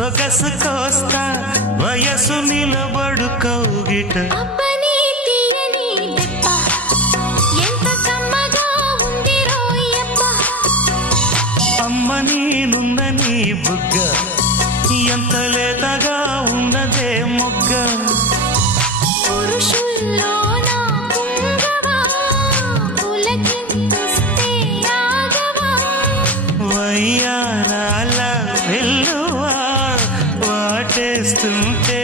సొగసు కోస్తా వయసు నిలబడు కౌగిట అమ్మ నేనున్న నీ బుగ్గ ఎంత లేతగా ఉన్నదే మొగ్గ వయ్యారాల వెల్లువా వాటేస్తుంటే